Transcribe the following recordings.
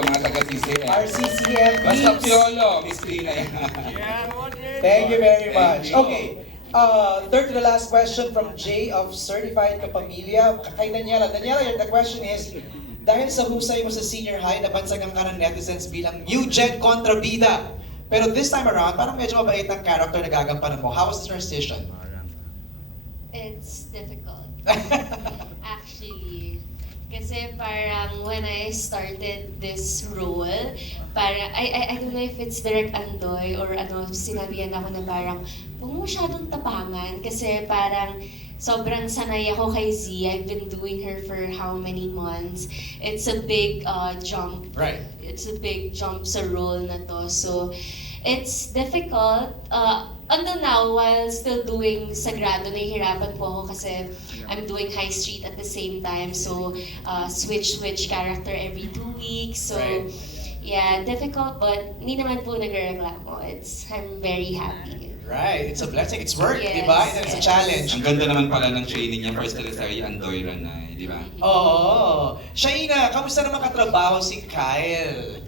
mga taga-CCM. RCCM Basta Beats. Piolo, Miss Trina yan. Thank you very much. Thank you. Okay. Third to the last question from Jay of Certified Kapamilya. Kay Daniela. Daniela, the question is, dahil sa husay mo sa senior high, nabansagan ka ng netizens bilang new gen kontrabida. Pero this time around, parang medyo mabait ang character na gagampanan mo. How was the transition? It's difficult. Actually. Kasi parang when I started this role, parang, I don't know if it's Direk Andoy or ano, sinabihan ako na parang, huwag mo masyadong tapangan kasi parang sobrang sanay ako kay Z. I've been doing her for how many months. It's a big jump. Right. It's a big jump sa role na to. So, it's difficult. Until now, while still doing Sagrado, nahihirapan po ako kasi I'm doing High Street at the same time. So, switch character every 2 weeks. So, Right. yeah, difficult but hindi naman po nagrereklamo. I'm very happy. Right. It's a blessing. It's work, Yes, di ba? And it's a yes. challenge. Ang ganda naman pala ng training niya, first teleserye Andoyra na, di ba? Oo. Shaina, kamusta naman katrabaho si Kyle?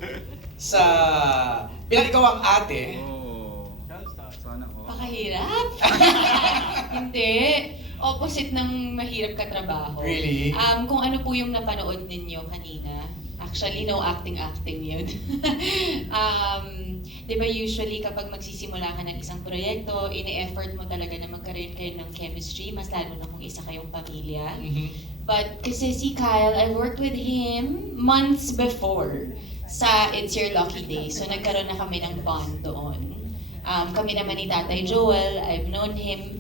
Sa... Bilang ikaw ang ate. Sana ko. Pakahirap? Hindi. Opposite ng mahirap katrabaho. Really? Kung ano po yung napanood ninyo kanina, actually no acting yun. Di ba usually kapag magsisimula ka ng isang proyekto, ini-effort mo talaga na magkaroon kayo ng chemistry, mas lalo na kung isa kayong pamilya. But kasi si Kyle, I worked with him months before sa It's Your Lucky Day. So nagkaroon na kami ng bond doon. Kami naman ni Tatay Joel, I've known him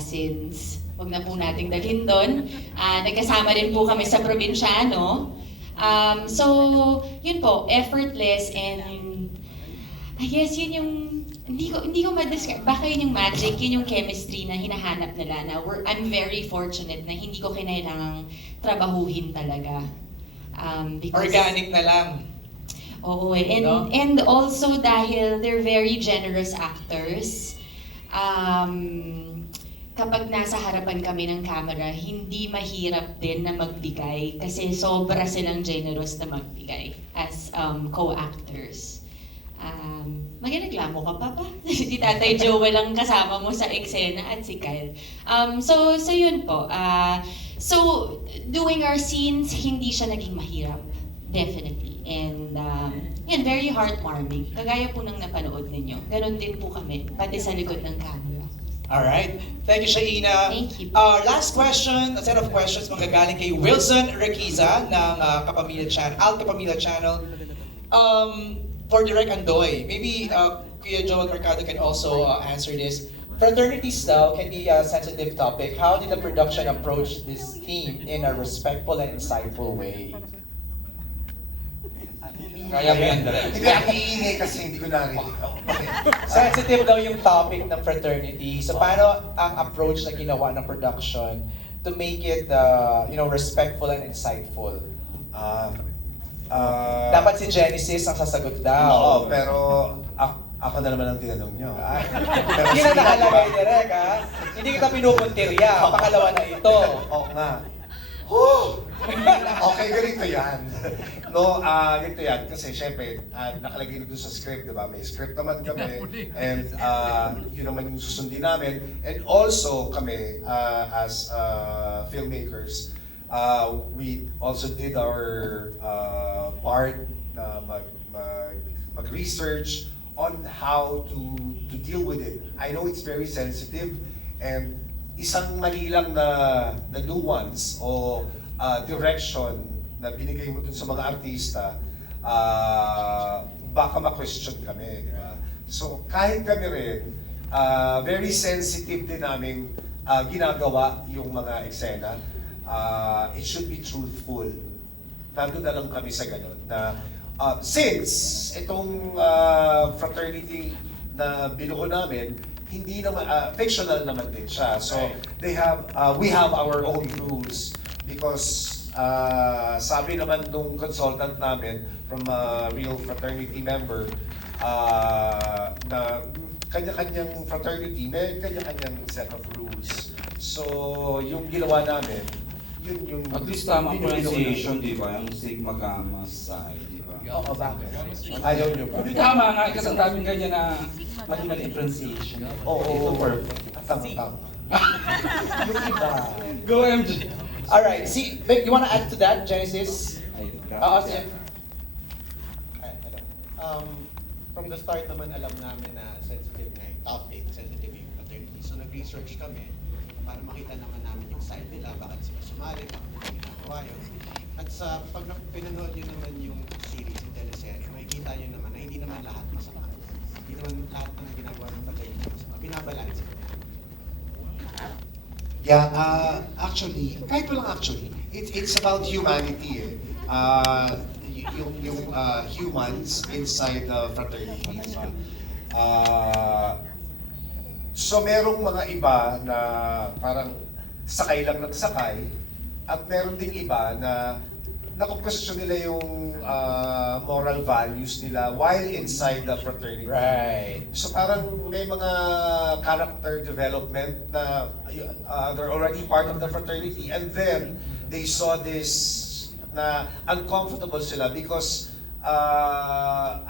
since, wag na po nating dalhin doon. Nagkasama din po kami sa probinsyano. So, yun po, effortless and I guess yun yung, hindi ko ma-describe, baka yun yung magic, yun yung chemistry na hinahanap nila na I'm very fortunate na hindi ko kailangang trabahuhin talaga. Because, Organic na lang. oo, and, No? and also dahil they're very generous actors, kapag nasa harapan kami ng camera, hindi mahirap din na magbigay kasi sobra silang generous na magbigay as co-actors. Magreklamo ka pa ba? Si Tatay Joel lang kasama mo sa eksena at si Kyle. So yun po. So, doing our scenes, hindi siya naging mahirap. Definitely. And yun, very heartwarming. Kagaya po ng napanood ninyo. Ganon din po kami, pati sa likod ng camera. Alright. Thank you, Shaina. Thank you. Last question, a set of questions magagaling kay Wilson Requiza ng Kapamilya Channel, Alt Kapamilya Channel. For Direk Andoy, maybe Kuya Joel Mercado can also answer this. Fraternities daw can be a sensitive topic. How did the production approach this theme in a respectful and insightful way? Kaya mo yan, Direk. Hindi, ang iingay kasi hindi ko narinig. Sensitive daw yung topic ng fraternity. So paano ang approach na ginawa ng production to make it respectful and insightful? Dapat si Genesis ang sasagot Oo, daw. pero ako na naman ang tinanong nyo. Pero Hindi na sige, nakalagay direct ha. Hindi kita pinupuntirya. Pangalawa na ito. Oo nga. Okay, ganito yan. No, ganito yan. Kasi syempre, nakalagay na doon sa script, di ba? May script naman kami. And yun naman yung susundin namin. And also kami, as filmmakers, we also did our part na mag-research on how to deal with it. I know it's very sensitive and isang mali lang na nuance o direction na binigay mo dun sa mga artista, baka ma-question kami, di ba? So kahit kami rin, very sensitive din namin ginagawa yung mga eksena. It should be truthful. Nandun na lang kami sa ganun. Na, since itong fraternity na binuo namin, hindi naman, fictional naman din siya. So, we have our own rules because sabi naman nung consultant namin from a real fraternity member, na kanya-kanyang fraternity, may kanya-kanyang set of rules. So, yung ginawa namin, yun yung... At least tama ang yun yung pronunciation, di ba? Yung sigma gamma psi, di ba? Oo, bakit? Ayaw nyo ba? Hindi tama nga, kasi ang daming ganyan na mali-mali yung pronunciation. Oo. Ito perfect. Tama. Yung iba. Go, MJ! Alright, see, Vic, you wanna add to that, Genesis? Oo, sige. From the start naman alam namin na sensitive na yung topic, sensitive yung paternity. So nag-research kami para makita naman namin yung side nila, bakit sila sumali, bakit nila ginagawa yun. At sa pag pinanood nyo naman yung series, yung teleserye, makikita nyo naman na hindi naman lahat masama. Hindi naman lahat ng ginagawa ng paternity masama. Binabalance ko. Yeah, actually, kahit walang actually, it's about humanity eh. Yung humans inside the fraternity. So merong mga iba na parang sakay lang ng sakay at meron ding iba na nakukwestiyon nila yung moral values nila while inside the fraternity. Right. So parang may mga character development na they're already part of the fraternity and then they saw this na uncomfortable sila because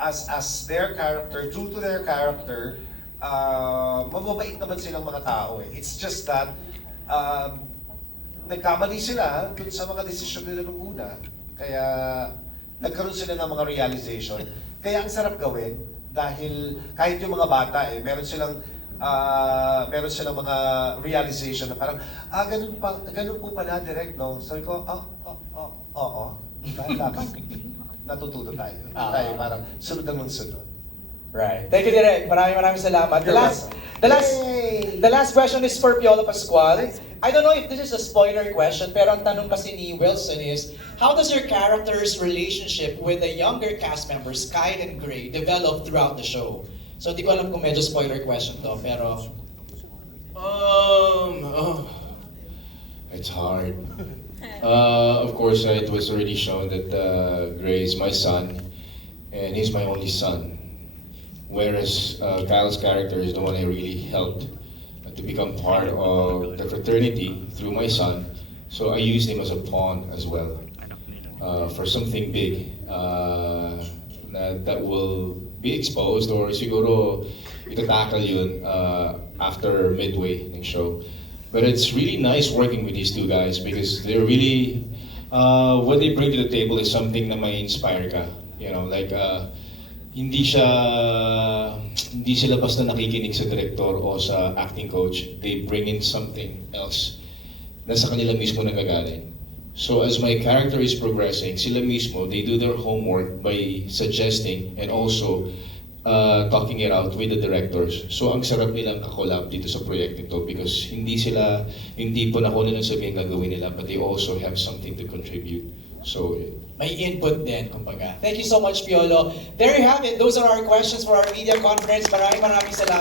as their character, true to their character, mababait naman silang mga tao eh. It's just that nagkamali sila dun sa mga desisyon nila nung una. Kaya nagkaroon sila ng mga realization. Kaya ang sarap gawin dahil kahit yung mga bata eh, meron silang mga realization na parang, ganun po pala direct, no? So ko, oo. Dapat natututo tayo. Tayo parang sunod ang sunod. Right. Thank you, Direk. Maraming salamat. The last question is for Piolo Pascual. I don't know if this is a spoiler question, pero ang tanong kasi ni Wilson is, how does your character's relationship with the younger cast members, Kyle and Gray, develop throughout the show? So, di ko alam kung medyo spoiler question to, pero... It's hard. Of course, it was already shown that Gray is my son, and he's my only son. Whereas Kyle's character is the one I really helped to become part of the fraternity through my son. So I used him as a pawn as well for something big that will be exposed or siguro itatakal yun after midway ng show. But it's really nice working with these two guys because they're really, what they bring to the table is something na may inspire ka. You know, like, hindi sila basta nakikinig sa director o sa acting coach. They bring in something else na sa kanila mismo nagagaling. So as my character is progressing, sila mismo, they do their homework by suggesting and also talking it out with the directors. So ang sarap nilang kakolab dito sa proyekto ito because hindi po na kung nilang sabihin gagawin nila, but they also have something to contribute. So, may input din, kumbaga. Thank you so much, Piolo. There you have it. Those are our questions for our media conference. Maraming salamat.